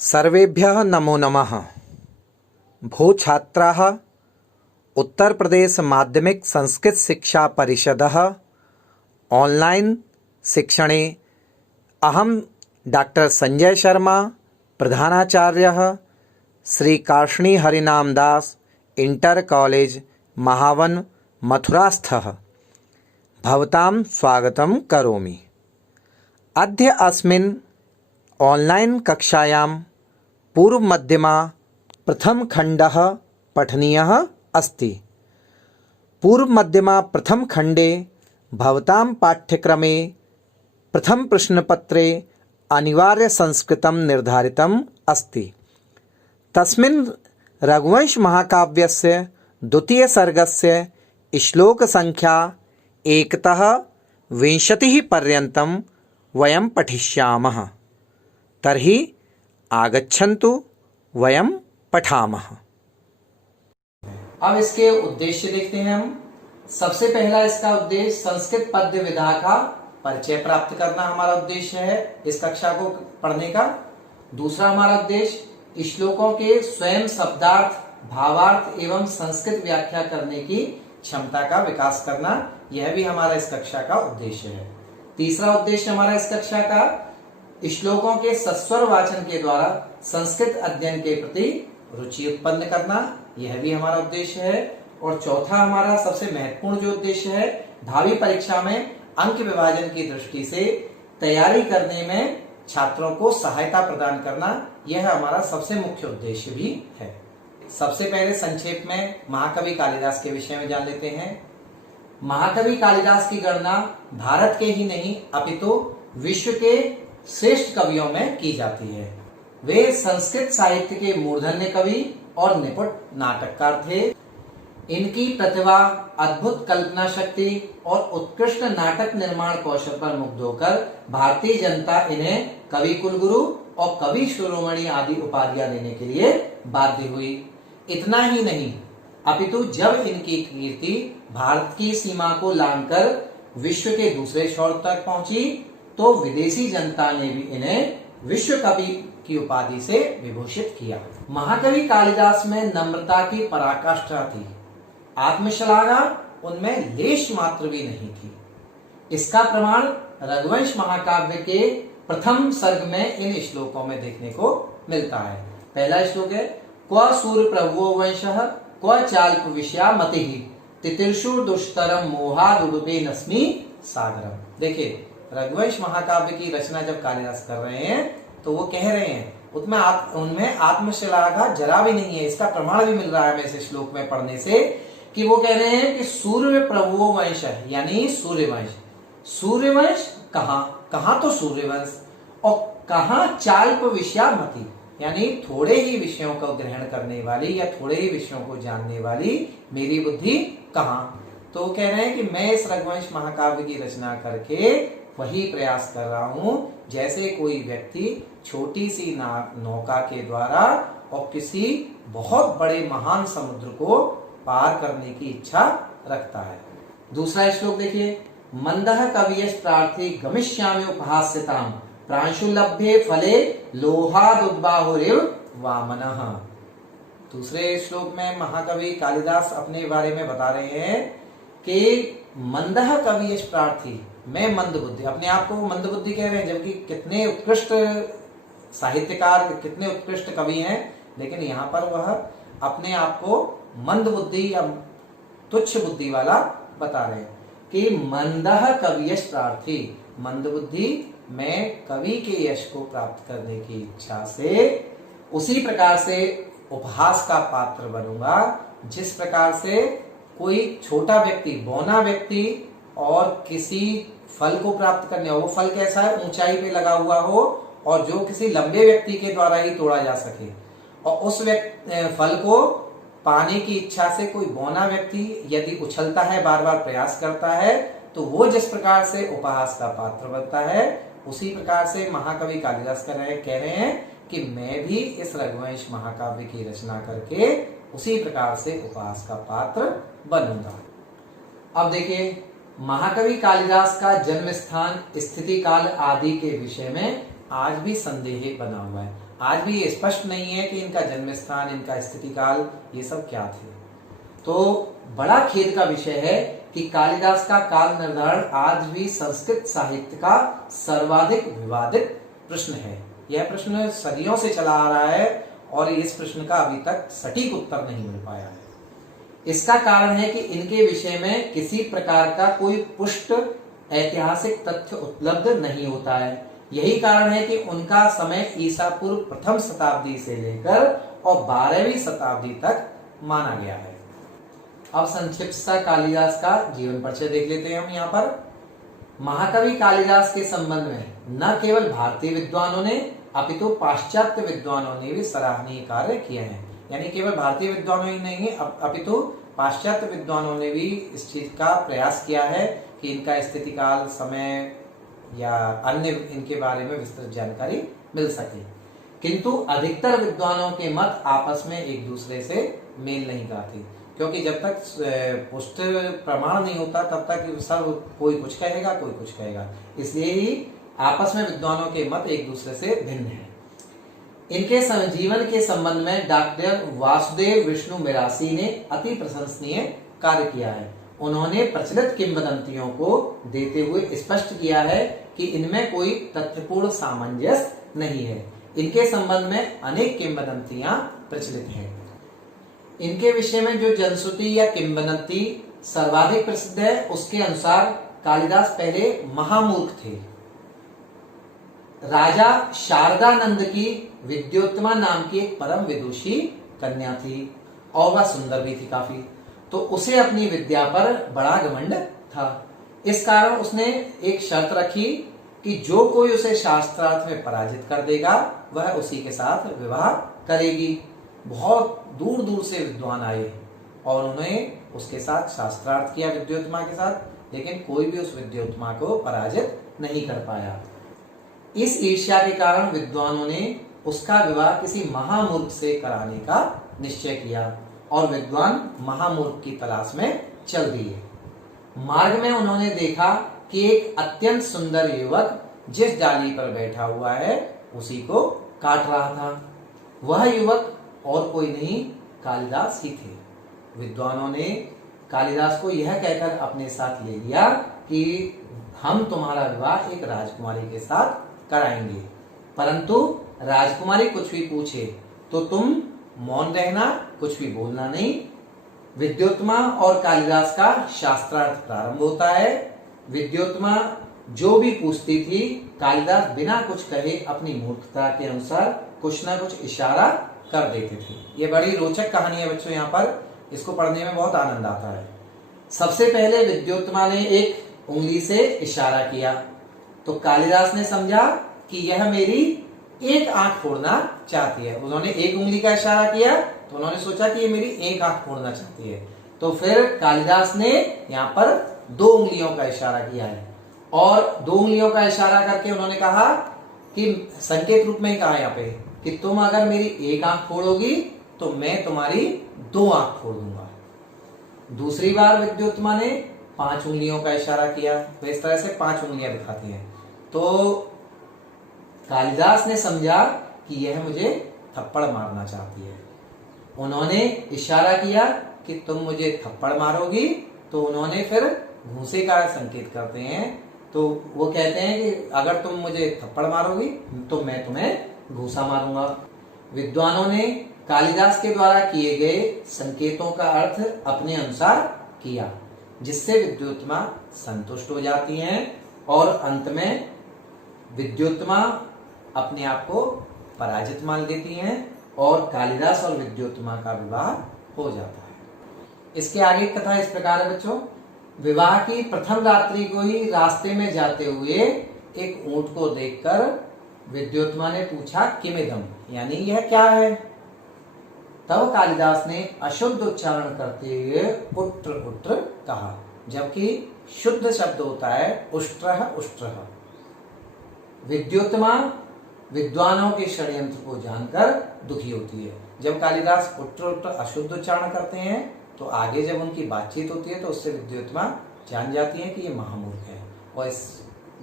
सर्वेभ्यः नमो नमः। भो छात्राः, उत्तर प्रदेश माध्यमिक संस्कृत शिक्षा परिषदः ऑनलाइन शिक्षणे अहं डॉक्टर संजय शर्मा प्रधानाचार्यः श्री कार्ष्णी हरिनाम दास इंटर कॉलेज महावन मथुरास्थः भवतां स्वागतं करोमि। अद्य अस्मिन् ऑनलाइन कक्षायां पूर्व मध्यमा प्रथम खंडः पठनीयः अस्ति। पूर्व मध्यमा प्रथम खंडे भवतां पाठ्यक्रमे प्रथम प्रश्नपत्रे अनिवार्य संस्कृतं निर्धारितम् अस्ति। तस्मिन् रघुवंश महाकाव्यस्य द्वितीय सर्गस्य श्लोक संख्या 1 तः 20 पर्यन्तं वयं पठिष्यामः। तर्हि आगच्छन्तु वयं पठामः। अब इसके उद्देश्य देखते हैं हम। सबसे पहला इसका उद्देश्य संस्कृत पद्य विधा का परिचय प्राप्त करना हमारा उद्देश्य है इस कक्षा को पढ़ने का। दूसरा हमारा उद्देश्य श्लोकों के स्वयं शब्दार्थ, भावार्थ एवं संस्कृत व्याख्या करने की क्षमता का विकास करना, यह भी हमारा इस कक्षा का उद्देश्य है। तीसरा उद्देश्य हमारा इस कक्षा का श्लोकों के सस्वर वाचन के द्वारा संस्कृत अध्ययन के प्रति रुचि उत्पन्न करना, यह भी हमारा उद्देश्य है। और चौथा हमारा सबसे महत्वपूर्ण जो उद्देश्य है, भावी परीक्षा में अंक विभाजन की दृष्टि से तैयारी करने में छात्रों को सहायता प्रदान करना, यह हमारा सबसे मुख्य उद्देश्य भी है। सबसे पहले संक्षेप में महाकवि कालिदास के विषय में जान लेते हैं। महाकवि कालिदास की गणना भारत के ही नहीं अपितु विश्व के श्रेष्ठ कवियों में की जाती है। वे संस्कृत साहित्य के मूर्धन्य कवि और निपुण नाटककार थे। इनकी प्रतिभा, अद्भुत कल्पना शक्ति और उत्कृष्ट नाटक निर्माण कौशल पर मुग्ध होकर भारतीय जनता इन्हें कवि कुलगुरु और कवि शिरोमणि आदि उपाधियां देने के लिए बाध्य हुई। इतना ही नहीं अपितु जब इनकी कीर्ति भारत की सीमा को लांघकर विश्व के दूसरे छोर तक पहुंची तो विदेशी जनता ने भी इन्हें विश्व कवि की उपाधि से विभूषित किया। महाकवि कालिदास में नम्रता की पराकाष्ठा थी। आत्मश्लाघा उनमें लेश मात्र भी नहीं थी। इसका प्रमाण रघुवंश महाकाव्य के प्रथम सर्ग में इन श्लोकों में देखने को मिलता है। पहला श्लोक है, क्व सूर्य प्रभुवो वंशः क्व चाल्प विषया मतिः तितिर्षु दुष्तरम मोहादुडुबे नस्मि सागरम। देखिए, रघुवंश महाकाव्य की रचना जब कालिदास कर रहे हैं तो वो कह रहे हैं उनमें आत्मश्लाघा जरा भी नहीं है। इसका प्रमाण भी मिल रहा है हमें इस श्लोक में पढ़ने से कि वो कह रहे हैं कि सूर्य प्रभुवो वंश यानी सूर्यवंश। सूर्यवंश कहां तो सूर्यवंश, और कहां चाल्प विषयामति यानी थोड़े ही विषयों को ग्रहण करने वाली या थोड़े ही विषयों को जानने वाली मेरी बुद्धि कहां। तो कह रहे हैं कि मैं इस रघुवंश महाकाव्य की रचना करके वही प्रयास कर रहा हूं जैसे कोई व्यक्ति छोटी सी नौका के द्वारा और किसी बहुत बड़े महान समुद्र को पार करने की इच्छा रखता है। दूसरा श्लोक देखिए, मंदः कवियश प्रार्थी गमिष्यामि उपहास्यताम प्रांशुलभ्ये फले लोहादुद्बाहुरिव वामनः। दूसरे श्लोक में महाकवि कालिदास अपने बारे में बता रहे हैं कि मंदः कवियश प्रार्थी, मैं मंद बुद्धि, अपने आप को मंद बुद्धि कह रहे हैं, जबकि कितने उत्कृष्ट साहित्यकार, कितने उत्कृष्ट कवि हैं, लेकिन यहाँ पर वह अपने आप को मंद बुद्धि या तुच्छ बुद्धि वाला बता रहे हैं कि मंदः कवियश प्रार्थी, मंद बुद्धि मैं कवि के यश को प्राप्त करने की इच्छा से उसी प्रकार से उपहास का पात्र बनूंगा जिस प्रकार से कोई छोटा व्यक्ति, बौना व्यक्ति और किसी फल को प्राप्त करने, वो फल कैसा है, ऊंचाई पे लगा हुआ हो और जो किसी लंबे व्यक्ति के द्वारा ही तोड़ा जा सके, और उस फल को पाने की इच्छा से कोई बौना व्यक्ति यदि उछलता है, बार बार प्रयास करता है, तो वो जिस प्रकार से उपहास का पात्र बनता है, उसी प्रकार से महाकवि कालिदास कह रहे हैं कि मैं भी इस रघुवंश महाकाव्य की रचना करके उसी प्रकार से उपहास का पात्र बनूंगा। अब देखिए, महाकवि कालिदास का जन्म स्थान, स्थिति काल आदि के विषय में आज भी संदेह बना हुआ है। आज भी ये स्पष्ट नहीं है कि इनका जन्म स्थान, इनका स्थिति काल, ये सब क्या थे। तो बड़ा खेद का विषय है कि कालिदास का काल निर्धारण आज भी संस्कृत साहित्य का सर्वाधिक विवादित प्रश्न है। यह प्रश्न सदियों से चला आ रहा है और इस प्रश्न का अभी तक सटीक उत्तर नहीं मिल पाया है। इसका कारण है कि इनके विषय में किसी प्रकार का कोई पुष्ट ऐतिहासिक तथ्य उपलब्ध नहीं होता है। यही कारण है कि उनका समय ईसा पूर्व प्रथम शताब्दी से लेकर और 12वीं शताब्दी तक माना गया है। अब संक्षिप्त सा कालिदास का जीवन परिचय देख लेते हैं हम यहाँ पर। महाकवि कालिदास के संबंध में न केवल भारतीय विद्वानों ने अपितु पाश्चात्य विद्वानों ने भी सराहनीय कार्य किए हैं। यानी केवल भारतीय विद्वानों ही नहीं अपितु पाश्चात्य विद्वानों ने भी इस चीज का प्रयास किया है कि इनका स्थिति काल, समय या अन्य इनके बारे में विस्तृत जानकारी मिल सके। किंतु अधिकतर विद्वानों के मत आपस में एक दूसरे से मेल नहीं खाते, क्योंकि जब तक पुष्ट प्रमाण नहीं होता तब तक सब कोई कुछ कहेगा, कोई कुछ कहेगा। इसलिए ही आपस में विद्वानों के मत एक दूसरे से भिन्न हैं। इनके जीवन के संबंध में डॉक्टर वासुदेव विष्णु मिरासी ने अति प्रशंसनीय कार्य किया है। उन्होंने प्रचलित किंवदंतियों को देते हुए स्पष्ट किया है कि इनमें कोई तथ्यपूर्ण सामंजस्य नहीं है। इनके संबंध में अनेक किंवदंतियां प्रचलित हैं। इनके विषय में जो जनश्रुति या किंवदंती सर्वाधिक प्रसिद्ध है, उसके अनुसार कालिदास पहले महामूर्ख थे। राजा शारदानंद की विद्योत्तमा नाम की एक परम विदुषी कन्या थी और वह सुंदर भी थी काफी। तो उसे अपनी विद्या पर बड़ा घमंड था। इस कारण उसने एक शर्त रखी कि जो कोई उसे शास्त्रार्थ में पराजित कर देगा वह उसी के साथ विवाह करेगी। बहुत दूर दूर से विद्वान आए और उन्होंने उसके साथ शास्त्रार्थ किया विद्योत्तमा के साथ, लेकिन कोई भी उस विद्योत्तमा को पराजित नहीं कर पाया। इस ईर्ष्या के कारण विद्वानों ने उसका विवाह किसी महामूर्ख से कराने का निश्चय किया और विद्वान महामूर्ख की तलाश में चल दिए। मार्ग में उन्होंने देखा कि एक अत्यंत सुंदर युवक जिस डाली पर बैठा हुआ है उसी को काट रहा था। वह युवक और कोई नहीं, कालिदास ही थे। विद्वानों ने कालिदास को यह कहकर अपने साथ ले लिया कि हम तुम्हारा विवाह एक राजकुमारी के साथ कराएंगे, परंतु राजकुमारी कुछ भी पूछे तो तुम मौन रहना, कुछ भी बोलना नहीं। विद्योत्तमा और कालिदास का शास्त्रार्थ प्रारंभ होता है। विद्योत्तमा जो भी पूछती थी, कालिदास बिना कुछ कहे अपनी मूर्खता के अनुसार कुछ ना कुछ इशारा कर देते थे। ये बड़ी रोचक कहानी है बच्चों, यहाँ पर इसको पढ़ने में बहुत आनंद आता है। सबसे पहले विद्योत्तमा ने एक उंगली से इशारा किया तो कालिदास ने समझा कि यह मेरी एक आंख फोड़ना चाहती है। उन्होंने एक उंगली का इशारा किया तो उन्होंने सोचा कि ये मेरी एक आंख फोड़ना चाहती है। तो फिर कालिदास ने यहाँ पर 2 उंगलियों का इशारा किया है और 2 उंगलियों का इशारा करके उन्होंने कहा कि संकेत रूप में ही कहा यहाँ पे कि तुम अगर मेरी एक आंख फोड़ोगी तो मैं तुम्हारी 2 आंख फोड़ दूंगा। दूसरी बार विद्योत्तमा ने 5 उंगलियों का इशारा किया, तो इस तरह से 5 उंगलियां दिखाती हैं। तो कालिदास ने समझा कि यह मुझे थप्पड़ मारना चाहती है। उन्होंने इशारा किया कि तुम मुझे थप्पड़ मारोगी, तो उन्होंने फिर घूंसे का संकेत करते हैं। तो वो कहते हैं कि अगर तुम मुझे थप्पड़ मारोगी तो मैं तुम्हें घूंसा मारूंगा। विद्वानों ने कालिदास के द्वारा किए गए संकेतों का अर्थ अपने अनुसार किया, जिससे विद्योत्तमा संतुष्ट हो जाती हैं और अंत में विद्योत्तमा अपने आप को पराजित मान लेती हैं और कालिदास और विद्योत्तमा का विवाह हो जाता है। इसके आगे कथा इस प्रकार है बच्चों। विवाह की प्रथम रात्रि को ही रास्ते में जाते हुए एक ऊंट को देखकर विद्योत्तमा ने पूछा किमिदम, यानी यह क्या है। तब कालिदास ने अशुद्ध उच्चारण करते हुए उष्ट्र उष्ट्र कहा, जबकि शुद्ध शब्द होता है उष्ट्रः उष्ट्रः। विद्योत्तमा विद्वानों के षड्यंत्र को जानकर दुखी होती है। जब कालिदास उष्ट्र उष्ट्र अशुद्ध उच्चारण करते हैं तो आगे जब उनकी बातचीत होती है तो उससे विद्योत्तमा जान जाती है कि ये महामूर्ख है और इस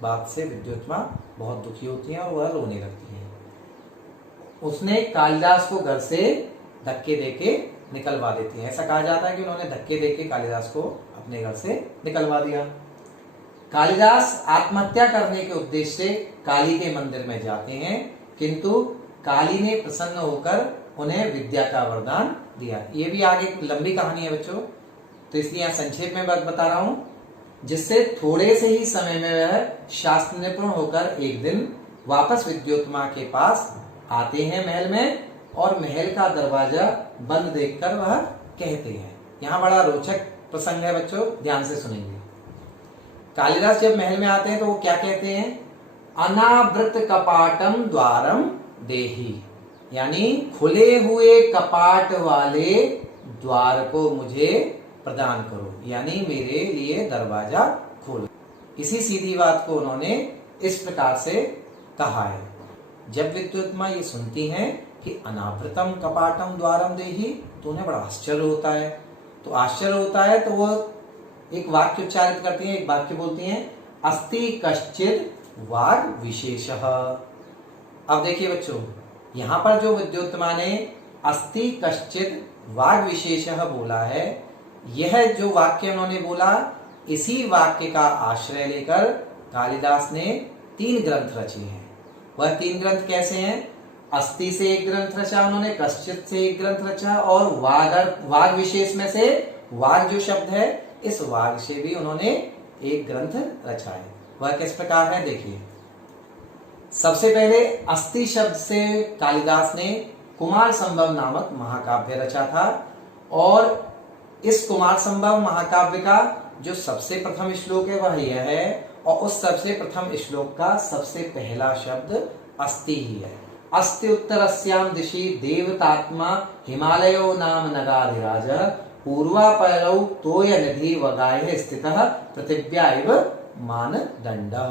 बात से विद्युत माँ बहुत दुखी होती हैं और वह रोने लगती हैं। उसने कालिदास को घर से धक्के देके निकलवा देती हैं। ऐसा कहा जाता है कि उन्होंने धक्के देके कालिदास को अपने घर से निकलवा दिया। कालिदास आत्महत्या करने के उद्देश्य से काली के मंदिर में जाते हैं, किंतु काली ने प्रसन्न होकर उन्हें विद्या का वरदान दिया। ये भी आगे लंबी कहानी है बच्चों, तो इसलिए यहाँ संक्षेप में बात बता रहा हूं, जिससे थोड़े से ही समय में वह शास्त्र निपुण होकर एक दिन वापस विद्युत्मा के पास आते हैं महल में, और महल का दरवाजा बंद देखकर वह कहते हैं। यहाँ बड़ा रोचक प्रसंग है बच्चों, ध्यान से सुनेंगे। कालिदास जब महल में आते हैं तो वो क्या कहते हैं? अनावृत कपाटम द्वारम देहि, यानी खुले हुए कपाट वाले द्वार को मुझे प्रदान करो, यानी मेरे लिए दरवाजा खोलो। इसी सीधी बात को उन्होंने इस प्रकार से कहा है। जब विद्युत्मा ये सुनती हैं कि अनावृतम कपाटम द्वारम देहि, तो उन्हें बड़ा आश्चर्य होता है। तो आश्चर्य होता है तो वो एक वाक्य उच्चारित करती हैं, एक वाक्य बोलती हैं, अस्ति कश्चित् वाग विशेषः। अब देखिए बच्चों, यहाँ पर जो विद्युत्मा ने अस्ति कश्चित् वाग विशेषः बोला है, यह जो वाक्य उन्होंने बोला, इसी वाक्य का आश्रय लेकर कालिदास ने 3 ग्रंथ रचे हैं। वह 3 ग्रंथ कैसे हैं? अस्ति से एक ग्रंथ रचा उन्होंने, कश्चित् से एक ग्रंथ रचा, और वाग विशेष में से वाग जो शब्द है, इस वाग से भी उन्होंने एक ग्रंथ रचा है। वह किस प्रकार है देखिए। सबसे पहले अस्ति शब्द से कालिदास ने कुमार संभव नामक महाकाव्य रचा था, और इस कुमार संभव महाकाव्य का जो सबसे प्रथम श्लोक है वह यह है, और उस सबसे प्रथम श्लोक का सबसे पहला शब्द अस्ति ही है। अस्ति उत्तरस्याम दिशि देवतात्मा हिमालयो नाम नगाधिराज पूर्वापरौ तोय निधि वगाय स्थितः पृथिव्या इव मानदंडः।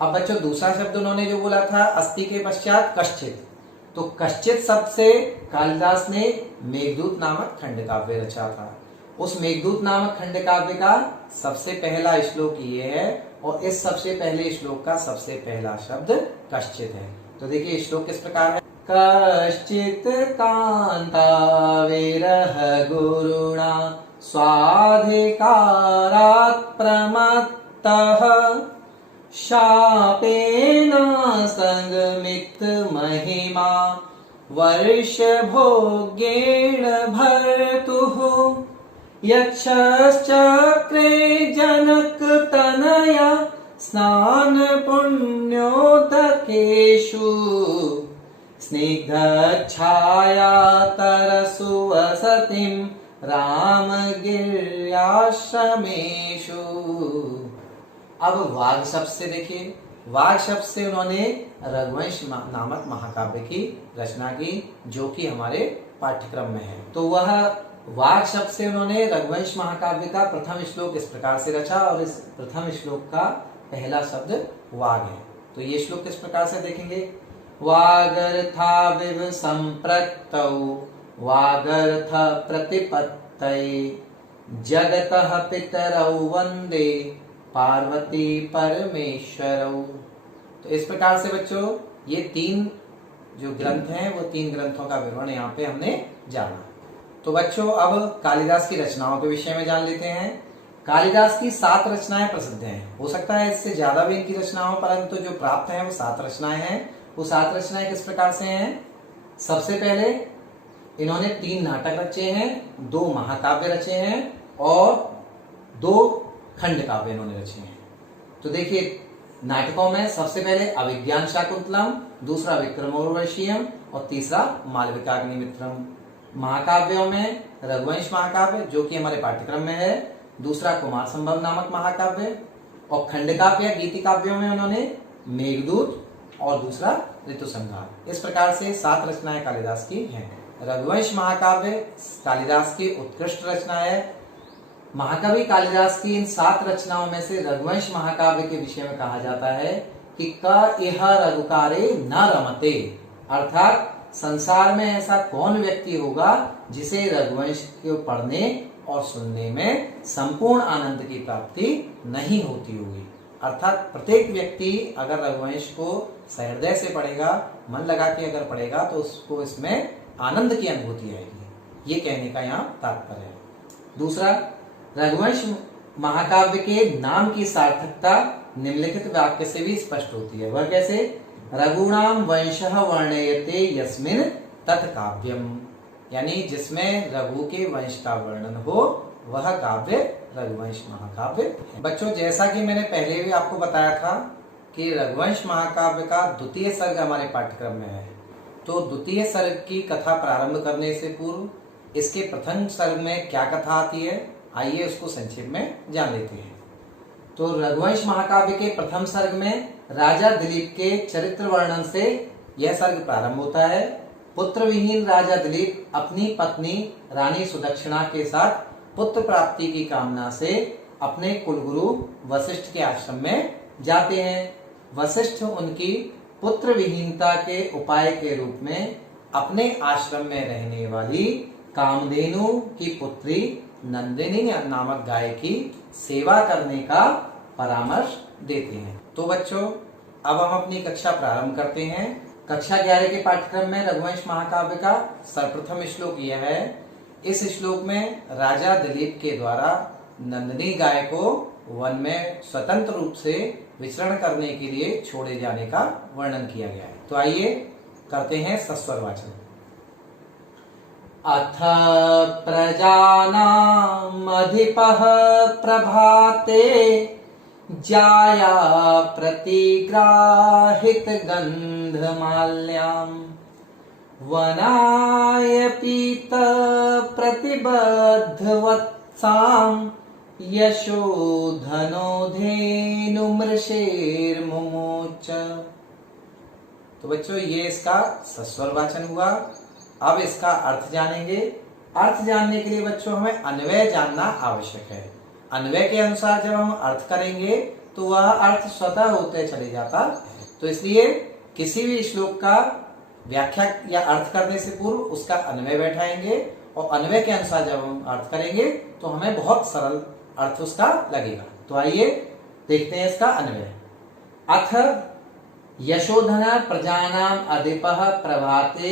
अब बच्चों दूसरा शब्द उन्होंने जो बोला था अस्ति के पश्चात कश्चित्, तो कश्चित् शब्द से कालिदास ने मेघदूत नामक खंड काव्य रचा था। उस मेघदूत नामक खंड काव्य का सबसे पहला श्लोक ये है, और इस सबसे पहले श्लोक का सबसे पहला शब्द कश्चित् है। तो देखिए श्लोक किस प्रकार है। कश्चित् कांता विरह गुरुणा स्वाधिकारात् प्रमत्तः शापेन संगमित महिमा वर्ष भोग्येण भर्तुः यक्षश्चक्रे जनक तनया स्नान पुण्योदकेषु स्निग्धच्छाया तरसु वसतिं रामगिर्याश्रमेषु। अब वाग शब्द से देखिए, वाग शब्द से उन्होंने रघुवंश नामक महाकाव्य की रचना की, जो कि हमारे पाठ्यक्रम में है। तो वह वाग शब्द से उन्होंने रघुवंश महाकाव्य का प्रथम श्लोक इस प्रकार से रचा, और इस प्रथम श्लोक का पहला शब्द वाग है। तो ये श्लोक किस प्रकार से देखेंगे। वागर्था संप्रक्तौ वागर्थ प्रतिपत्तये जगतः पितरौ वंदे पार्वती परमेश्वरौ। तो इस प्रकार से बच्चों ये 3 जो ग्रंथ हैं वो 3 ग्रंथों का विवरण यहाँ पे हमने जाना। तो बच्चों अब कालिदास की रचनाओं के विषय में जान लेते हैं। कालिदास की 7 रचनाएं प्रसिद्ध हैं। हो सकता है इससे ज्यादा भी इनकी रचनाओं, परंतु जो प्राप्त हैं वो 7 रचनाएं हैं। वो 7 रचनाएं किस प्रकार से हैं। सबसे पहले इन्होंने 3 नाटक रचे हैं, 2 महाकाव्य रचे हैं, और 2 खंड काव्य इन्होंने रचे हैं। तो देखिए नाटकों में सबसे पहले अभिज्ञान शाकुंतलम, दूसरा विक्रमोर्वशीयम, और तीसरा मालविकाग्निमित्रम। महाकाव्यों में रघुवंश महाकाव्य जो कि हमारे पाठ्यक्रम में है, दूसरा कुमार संभव नामक महाकाव्य, और खंड काव्य गीति काव्यों में उन्होंने मेघदूत और दूसरा ऋतुसंहार। इस प्रकार से 7 रचनाएं कालिदास की हैं। रघुवंश महाकाव्य कालिदास की उत्कृष्ट रचना है। महाकवि कालिदास की इन 7 रचनाओं में से रघुवंश महाकाव्य के विषय में कहा जाता है कि क इह रघुकारे न रमते, अर्थात संसार में ऐसा कौन व्यक्ति होगा जिसे रघुवंश को पढ़ने और सुनने में संपूर्ण आनंद की प्राप्ति नहीं होती होगी। अर्थात प्रत्येक व्यक्ति अगर रघुवंश को सहृदय से पढ़ेगा, मन लगा के अगर पढ़ेगा, तो उसको इसमें आनंद की अनुभूति आएगी। ये कहने का यहाँ तात्पर्य है। दूसरा, रघुवंश महाकाव्य के नाम की सार्थकता निम्नलिखित वाक्य से भी स्पष्ट होती है। वह कैसे? रघुणाम वंशः वर्णयते यस्मिन् तत् काव्यम, यानी जिसमें रघु के वंश का वर्णन हो वह काव्य रघुवंश महाकाव्य है। बच्चों, जैसा कि मैंने पहले भी आपको बताया था कि रघुवंश महाकाव्य का द्वितीय सर्ग हमारे पाठ्यक्रम में है, तो द्वितीय सर्ग की कथा प्रारंभ करने से पूर्व इसके प्रथम सर्ग में क्या कथा आती है, आइए उसको संक्षेप में जान लेते हैं। तो रघुवंश महाकाव्य के प्रथम सर्ग में राजा दिलीप के चरित्र वर्णन से यह सर्ग प्रारंभ होता है। पुत्र विहीन राजा दिलीप अपनी पत्नी रानी सुदक्षिणा के साथ पुत्र प्राप्ति की कामना से अपने कुलगुरु वशिष्ठ के आश्रम में जाते हैं। वशिष्ठ उनकी पुत्र विहीनता के उपाय के रूप में अपने आश्रम में रहने वाली कामधेनु की पुत्री नंदिनी नामक गाय की सेवा करने का परामर्श देते हैं। तो बच्चों, अब हम अपनी कक्षा प्रारंभ करते हैं। कक्षा 11 के पाठ्यक्रम में रघुवंश महाकाव्य का सर्वप्रथम श्लोक यह है। इस श्लोक में राजा दिलीप के द्वारा नंदिनी गाय को वन में स्वतंत्र रूप से विचरण करने के लिए छोड़े जाने का वर्णन किया गया है। तो आइए करते हैं सस्वर वाचन। अथ प्रजानामधिपः प्रभाते जाया प्रतिग्राहित गंधमाल्याम् वनाय पीत प्रतिबद्धवत्साम् यशोधनो धेनुमृषेर्मुमोच। तो बच्चों, ये इसका सस्वर वाचन हुआ। अब इसका अर्थ जानेंगे। अर्थ जानने के लिए बच्चों हमें अन्वय जानना आवश्यक है। अन्वय के अनुसार जब हम अर्थ करेंगे तो वह अर्थ स्वतः होते चले जाता है। तो इसलिए किसी भी श्लोक का व्याख्या या अर्थ करने से पूर्व उसका अन्वय बैठाएंगे और अन्वय के अनुसार जब हम अर्थ करेंगे तो हमें बहुत सरल अर्थ उसका लगेगा। तो आइए देखते हैं इसका अन्वय। अथ यशोधना प्रजानाम अधिपः प्रभाते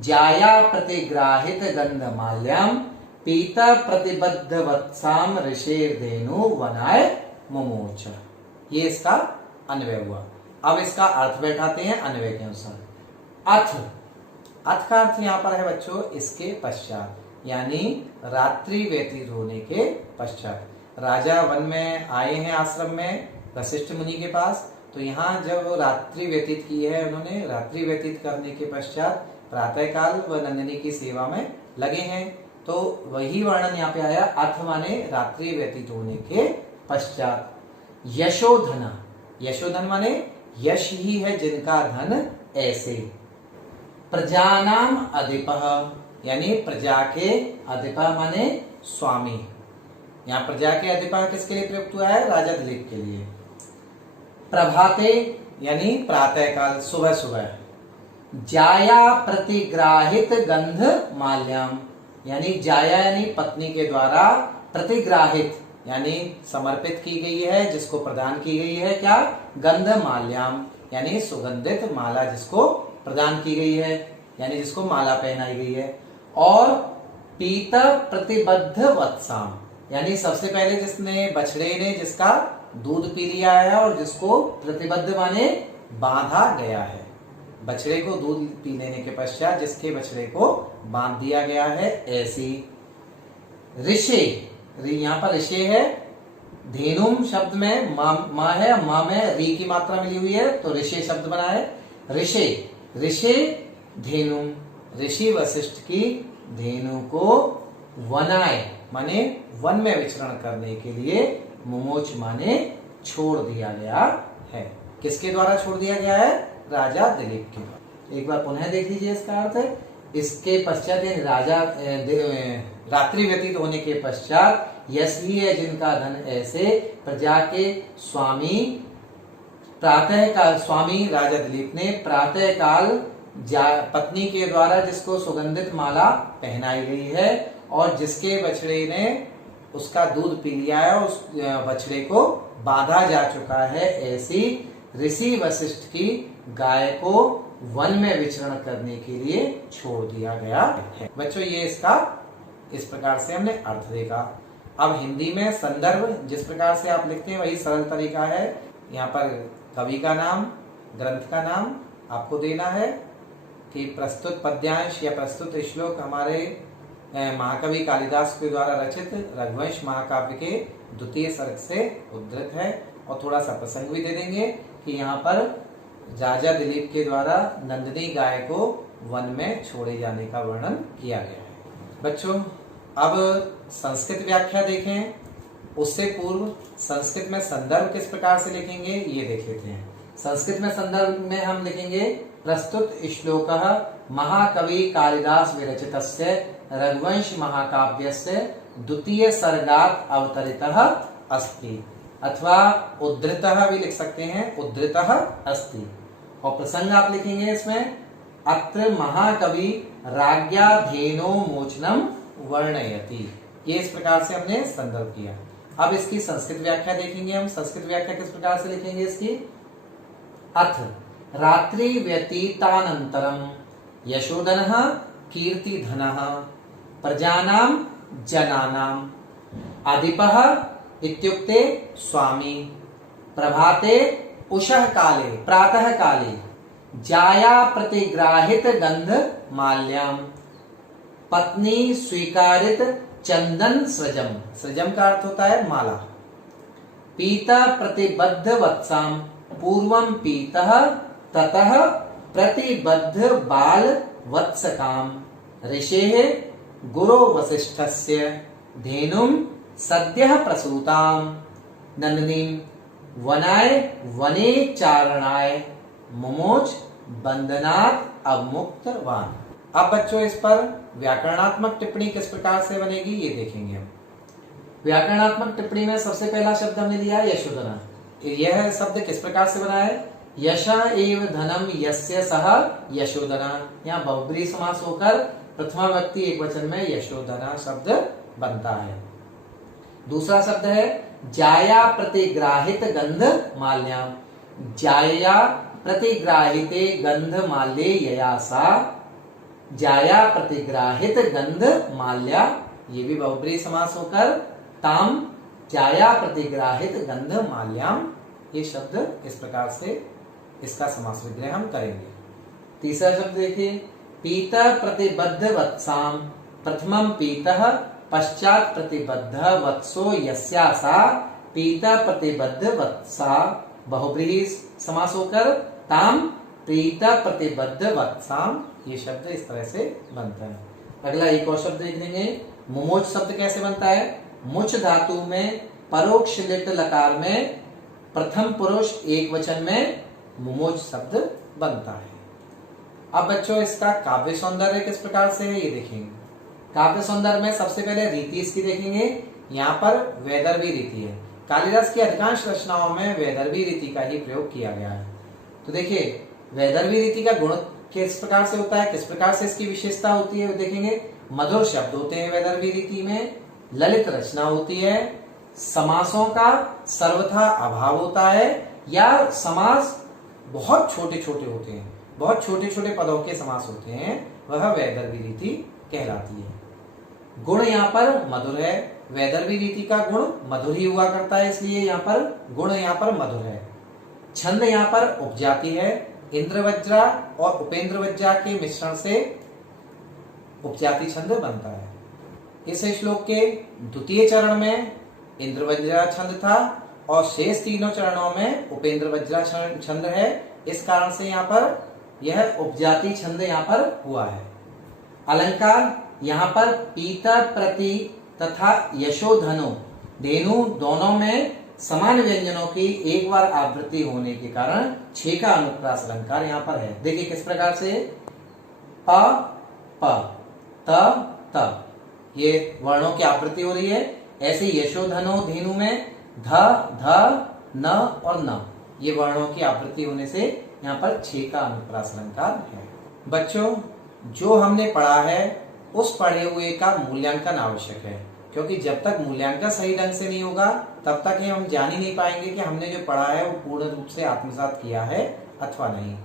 जाया प्रतिग्राहित गंधमाल्याम पीता प्रतिबद्ध वत्साम ऋषेर्धेनु वनाय मुमोच। ये इसका अन्वय हुआ। अब इसका अर्थ बैठाते हैं अन्वय के अनुसार। अथ का अर्थ यहाँ पर है बच्चों इसके पश्चात, यानी रात्रि व्यतीत होने के पश्चात। राजा वन में आए हैं आश्रम में वशिष्ठ मुनि के पास, तो यहाँ जब रात्रि व्यतीत की है उन्होंने, रात्रि व्यतीत करने के पश्चात प्रातःकाल व नंदिनी की सेवा में लगे हैं। तो वही वर्णन यहाँ पे आया, अथ माने रात्रि व्यतीत होने के पश्चात। यशोधना, यशोधन माने यश ही है जिनका धन ऐसे। प्रजानाम अधिपः, यानी प्रजा के अधिपः माने स्वामी। यहाँ प्रजा के अधिपः किसके लिए प्रयुक्त हुआ है? राजा दिलीप के लिए। प्रभाते यानी प्रातःकाल, सुबह सुबह। जाया प्रतिग्राहित गंध माल्याम, यानी जाया यानी पत्नी के द्वारा, प्रतिग्राहित यानी समर्पित की गई है, जिसको प्रदान की गई है क्या? गंध माल्याम, यानी सुगंधित माला जिसको प्रदान की गई है, यानी जिसको माला पहनाई गई है। और पीत प्रतिबद्ध वत्साम, यानी सबसे पहले जिसने, बछड़े ने जिसका दूध पी लिया है और जिसको प्रतिबद्ध माने बांधा गया है। बछड़े को दूध पी लेने के पश्चात जिसके बछड़े को बांध दिया गया है, ऐसी। ऋषे, यहाँ पर ऋषे है, धेनुम शब्द में माँ है, माँ में री की मात्रा मिली हुई है तो ऋषे शब्द बना है। ऋषे, ऋषे धेनुम, ऋषि वशिष्ठ की धेनु को वनाय माने वन में विचरण करने के लिए, मुमोच माने छोड़ दिया गया है। किसके द्वारा छोड़ दिया गया है? राजा दिलीप के द्वारा। एक बार पुनः देख लीजिए इसका अर्थ। इसके पश्चात राजा रात्रि व्यतीत होने के पश्चात यश ही है जिनका धन ऐसे, प्रजा के स्वामी प्रातः काल, स्वामी राजा दिलीप ने प्रातः काल पत्नी के द्वारा जिसको सुगंधित माला पहनाई गई है और जिसके बछड़े ने उसका दूध पी लिया है, उस बछड़े को बांधा जा चुका है, ऐसी ऋषि वशिष्ठ की गाय को वन में विचरण करने के लिए छोड़ दिया गया है। बच्चों ये इसका इस प्रकार से हमने अर्थ देखा। अब हिंदी में संदर्भ जिस प्रकार से आप लिखते हैं वही सरल तरीका है। यहाँ पर कवि का नाम, ग्रंथ का नाम आपको देना है कि प्रस्तुत पद्यांश या प्रस्तुत श्लोक हमारे महाकवि कालिदास के द्वारा रचित रघुवंश महाकाव्य के द्वितीय सर्ग से उद्धृत है। और थोड़ा सा प्रसंग भी दे देंगे कि यहाँ पर राजा दिलीप के द्वारा नंदिनी गाय को वन में छोड़े जाने का वर्णन किया गया है। बच्चों अब संस्कृत व्याख्या देखें, उससे पूर्व संस्कृत में संदर्भ किस प्रकार से लिखेंगे ये देख लेते हैं। संस्कृत में संदर्भ में हम लिखेंगे प्रस्तुत श्लोकः महाकवि कालिदास विरचितस्य रघुवंश महाकाव्यस्य द्वितीय सर्गात् अवतरितः अस्ति, अथवा उद्धृतः भी लिख सकते हैं, उद्धृतः अस्ति। और प्रसंग आप लिखेंगे इसमें अत्र महाकवि राज्ञा धेनो मोचनम वर्णयति। ये इस प्रकार से हमने संदर्भ किया। अब इसकी संस्कृत व्याख्या देखेंगे हम। संस्कृत व्याख्या किस प्रकार से लिखेंगे इसकी? अथ रात्रि व्यतीतानंतरम यशोधनः कीर्तिधनः प्रजानां जनानां अधिपः इत्युक्ते स्वामी प्रभाते उषः काले प्रातः काले जाया प्रतिग्राहित गंध माल्याम पत्नी स्वीकारित चंदन सृजम, सृजम का अर्थ होता है माला, पीता प्रतिबद्ध वत्साम पूर्वम पीतः ततः प्रतिबद्ध बाल वत्सकाम ऋषेः गुरो वसिष्ठस्य धेनुम सद्यः प्रसूताम नंदिनीम वनाय वने चारणाय मुमोच बंधनात् अवमुक्तवान। अब बच्चों इस पर व्याकरणात्मक टिप्पणी किस प्रकार से बनेगी ये देखेंगे हम। व्याकरणात्मक टिप्पणी में सबसे पहला शब्द हमने लिया यशोधना। यह शब्द किस प्रकार से बना है? यश एव धनम यस्य सह यशोधना। यहाँ बहुब्रीहि समास होकर प्रथमा व्यक्ति एकवचन में यशोधना शब्द बनता है। दूसरा शब्द है जाया प्रतिग्राहित गंध माल्याम। जाया प्रतिग्राहिते गंध माल्ये ययासा, जाया प्रतिग्राहित गंध माल्या, ये भी बहुब्रीहि समास होकर ताम जाया प्रतिग्राहित गंध माल्याम, ये शब्द इस प्रकार से इसका समास विग्रह हम करेंगे। तीसरा शब्द देखिए पीता प्रतिबद्ध वत्साम। प्रथमम पीतः पश्चात प्रतिबद्ध वत्सो यस्यासा पीता प्रतिबद्ध वत्सा, बहुब्रीहि समास होकर ताम पीता प्रतिबद्ध वत्साम, ये शब्द इस तरह से बनता है। अगला एक और शब्द देख लेंगे। मुमोच शब्द कैसे बनता है? मुच धातु में परोक्ष लिट लकार में प्रथम पुरुष एक वचन में मुमोच शब्द बनता है। अब बच्चों इसका काव्य सौंदर्य किस प्रकार से है ये देखेंगे। काव्य सौंदर्य में सबसे पहले रीति इसकी देखेंगे। यहाँ पर वैदर्भी रीति है। कालिदास की अधिकांश रचनाओं में वैदर्भी रीति का ही प्रयोग किया गया है। तो देखिए वैदर्भी रीति का गुण किस प्रकार से होता है, किस प्रकार से इसकी विशेषता होती है देखेंगे। मधुर शब्द होते हैं वैदर्भी रीति में, ललित रचना होती है, समासों का सर्वथा अभाव होता है या समास बहुत छोटे छोटे होते हैं, बहुत छोटे छोटे पदों के समास होते हैं, वह वैदर्भी रीति कहलाती है। गुण यहाँ पर मधुर है। वैदर्भी रीति का गुण मधुर ही हुआ करता है, इसलिए यहाँ पर गुण यहाँ पर मधुर है। छंद यहाँ पर उपजाति है। इंद्रवज्रा और उपेंद्रवज्रा के मिश्रण से उपजाति छंद बनता है। इस श्लोक के द्वितीय चरण में इंद्रवज्रा छंद था और शेष तीनों चरणों में उपेंद्रवज्रा छंद है। इस कारण से यहाँ पर यह उपजाति छंद यहाँ पर हुआ है। अलंकार यहाँ पर पीता प्रति तथा यशोधनु धेनु दोनों में समान व्यंजनों की एक बार आवृत्ति होने के कारण 6 का अनुप्रास अलंकार यहाँ पर है। देखिए किस प्रकार से प प त त ये वर्णों की आवृत्ति हो रही है। ऐसे यशोधनु धेनु में ध ध न और न ये वर्णों की आवृत्ति होने से यहाँ पर 6 का अनुप्रास अलंकार है। बच्चों जो हमने पढ़ा है उस पढ़े हुए का मूल्यांकन आवश्यक है। क्योंकि जब तक मूल्यांकन सही ढंग से नहीं होगा तब तक हम जान ही नहीं पाएंगे कि हमने जो पढ़ा है वो पूर्ण रूप से आत्मसात किया है अथवा नहीं।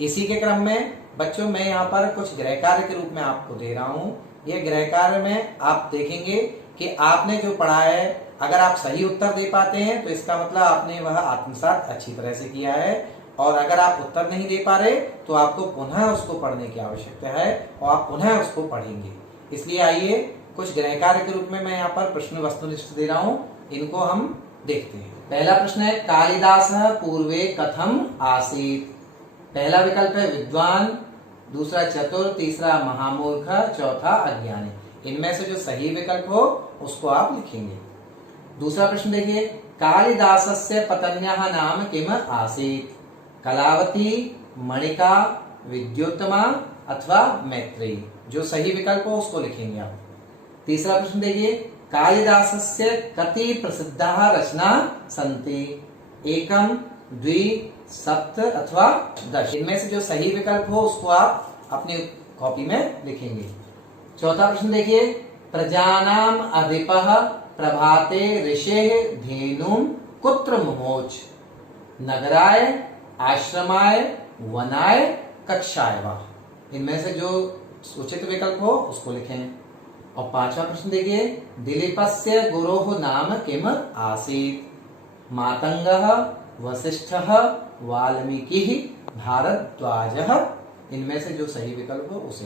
इसी के क्रम में बच्चों मैं यहाँ पर कुछ गृह कार्य के रूप में आपको दे रहा हूँ। ये गृह कार्य में आप देखेंगे कि आपने जो पढ़ा है अगर आप सही उत्तर दे पाते हैं तो इसका मतलब आपने वह आत्मसात अच्छी तरह से किया है, और अगर आप उत्तर नहीं दे पा रहे तो आपको पुनः उसको पढ़ने की आवश्यकता है और आप पुनः उसको पढ़ेंगे। इसलिए आइए कुछ गृह कार्य के रूप में मैं यहाँ पर प्रश्न वस्तुनिष्ठ दे रहा हूँ, इनको हम देखते हैं। पहला प्रश्न है कालिदासः पूर्वे कथम आसीत्। पहला विकल्प है विद्वान, दूसरा चतुर, तीसरा महामूर्ख, चौथा अज्ञानी। इनमें से जो सही विकल्प हो उसको आप लिखेंगे। दूसरा प्रश्न देखिए कालिदासस्य पत्न्याः नाम किम आसीत्। कलावती, मणिका, विद्योत्तमा अथवा मैत्रेयी। जो सही विकल्प हो उसको लिखेंगे आप। तीसरा प्रश्न देखिए कालिदासस्य कति प्रसिद्धाः रचना सन्ति। एकम, द्वि, सप्त अथवा 10। इनमें से जो सही विकल्प हो उसको आप अपनी कॉपी में लिखेंगे। चौथा प्रश्न देखिए प्रजानाम अधिपः प्रभाते ऋषेः धेनुं कुत्र मुमोच। नगराय, आश्रमाय, वनाय, कक्षाय वा। इनमें से जो उचित विकल्प हो उसको लिखें। और पांचवा प्रश्न देखिए दिलीपस्य गुरोः नाम किम आसीत्। मातंगः, वसिष्ठः, वाल्मीकिः, भारद्वाजः। इनमें से जो सही विकल्प हो उसे